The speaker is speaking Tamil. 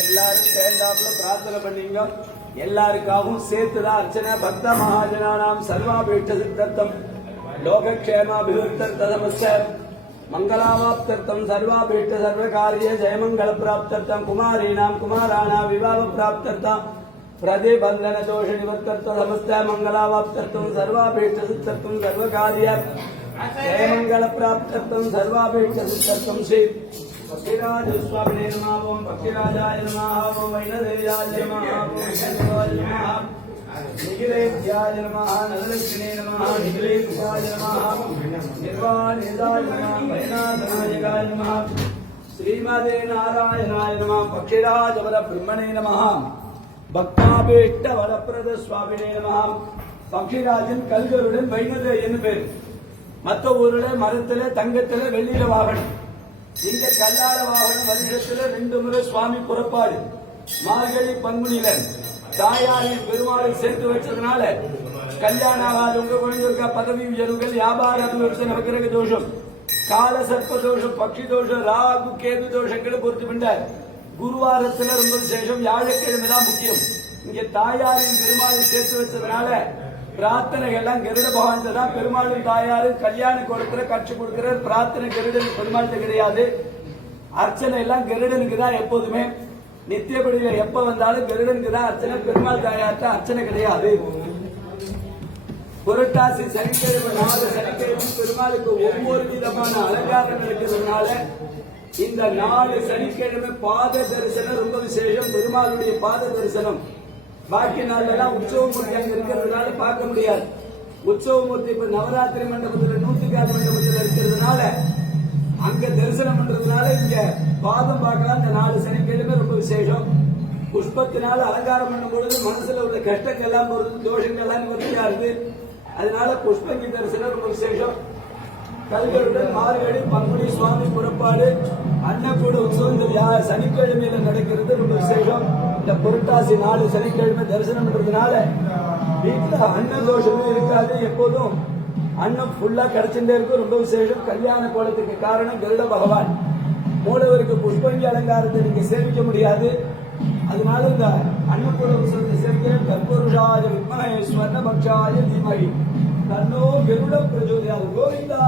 எல்லாரும் சேர்ந்தாப்புல பிரார்த்தனை பண்ணீங்க. எல்லாருக்காகவும் சேர்த்துதான் அர்ச்சனை. பக்த மகாஜனானாம் சர்வாபேட்ச சித்தர்த்தம் லோகக்ஷேமாபிவர்த்தர்த்தமஸ்ய மங்களாவாப்தர்த்தம் சர்வாபேட்ச சர்வகாரிய ஜெயமங்கல பிராப்தர்த்தம் குமாரீனாம் குமாராணாம் விவாஹ பிராப்தர்த்தம் பிரதிபந்தன தோஷ நிவர்த்தர்த்த சமஸ்த மங்களாவாப்தர்த்தம் சர்வாபேட்ச சித்தர்த்தம் சர்வகாரிய ஜெயமங்கல பிராப்தர்த்தம் சர்வாபேட்ச சித்தர்த்தம் ஸ்ரீ பக்திராஜ சுவாமினே நமः. ஓம் பக்திராஜாய நமः. ஓம் வைணதேயாய நமः. ஓம் சர்வாய நமः. நிகிலேத்யாய நமः. நலலக்ஷ்மினே நமः. நிகிலேத்யாய நமः. நிர்வாணேதாய நமः. வைநாதநாயகாய நமः. ஸ்ரீமதே நாராயணாய நமः. பக்திராஜ வர பிரம்மணே நமः. பக்தாபேட்ட வரப்பிரத சுவாமினே நமः. பக்திராஜன் கல்கருடன் வைணதேயன் பேர். மற்ற ஊருல மரத்துல தங்கத்துல வெள்ளியில வாகனம். இங்க கல்லாட வாகனம் வருஷத்துல 2 முறை சுவாமி புறப்பாடு. மார்கழி பங்குனில தாயாரின் பெருமாளை சேர்த்து வச்சதுனால கல்யாணம் ஆகாது. உங்க குழந்தைங்க பதவி உயர்வுகள் வியாபார நவகிரக தோஷம் கால சர்ப்ப தோஷம் பக்ஷி தோஷம் ராகு கேது தோஷங்களை பொறுத்து பண்ணார். குருவாரத்துல ரொம்ப விசேஷம். வியாழக்கிழமை தான் முக்கியம். இங்க தாயாரின் பெருமாளை சேர்த்து வச்சதுனால பிரார்த்தனைகள்லாம் கருட பகவான் தான். பெருமாளும் தாயாரும் கல்யாண கோலத்துல கட்சி கொடுக்கிற பிரார்த்தனை கருடன் பெருமாள்கிட்ட கிடையாது. அர்ச்சனை எல்லாம் கருடனுக்கு தான் எப்போதுமே. நித்தியபடியில எப்ப வந்தாலும் கருடனுக்கு தான் அர்ச்சனை. பெருமாள் தாயார்ட்ட அர்ச்சனை கிடையாது. புரட்டாசி சனிக்கிழமை 4 சனிக்கிழமை பெருமாளுக்கு ஒவ்வொரு விதமான அலங்காரம் இருக்கிறதுனால இந்த 4 சனிக்கிழமை பாத தரிசனம் ரொம்ப விசேஷம். பெருமாளுடைய பாத தரிசனம். பாக்கி நாள்லாம் உற்சவமூர்த்தி அங்க இருக்கிறதுனால பார்க்க முடியாது. உற்சவமூர்த்தி இப்ப நவராத்திரி மண்டபத்துல 100 மண்டபத்துல இருக்கிறதுனால அங்க தரிசனம் பண்றதுனால இங்க பாதம் பார்க்கலாம். இந்த 4 சனிக்கிழமை ரொம்ப விசேஷம். புஷ்பத்தினால அலங்காரம் பண்ணும் பொழுது மனசுல உள்ள கஷ்டங்கள் எல்லாம் போறது, தோஷங்கள் எல்லாம் நிவர்த்தியா இருக்கு. அதனால புஷ்பங்கி தரிசனம் ரொம்ப விசேஷம். கல்கருடன் மார்கழி பங்குனி சுவாமி புறப்பாடு அன்னக்கூட உற்சவம் இந்த சனிக்கிழமையில நடக்கிறது ரொம்ப விசேஷம். இந்த புரட்டாசி 4 சனிக்கிழமை தரிசனம் பண்றதுனால வீட்டுல அன்ன தோஷமும் இருக்காது. எப்போதும் அன்னம் ஃபுல்லா கிடைச்சுட்டே இருக்கும். ரொம்ப விசேஷம். கல்யாண கோலத்துக்கு காரணம் கருட பகவான். மூலவருக்கு புஷ்பங்கி அலங்காரத்தை நீங்க சேமிக்க முடியாது. அதனால இந்த அன்னக்கூட உற்சவத்தை சேர்க்க தற்புருஷாய வித்மஹே ஸ்வர்ணபக்ஷாய தீமஹி தன்னோ கருட பிரச்சோதயாத். கோவிந்தா.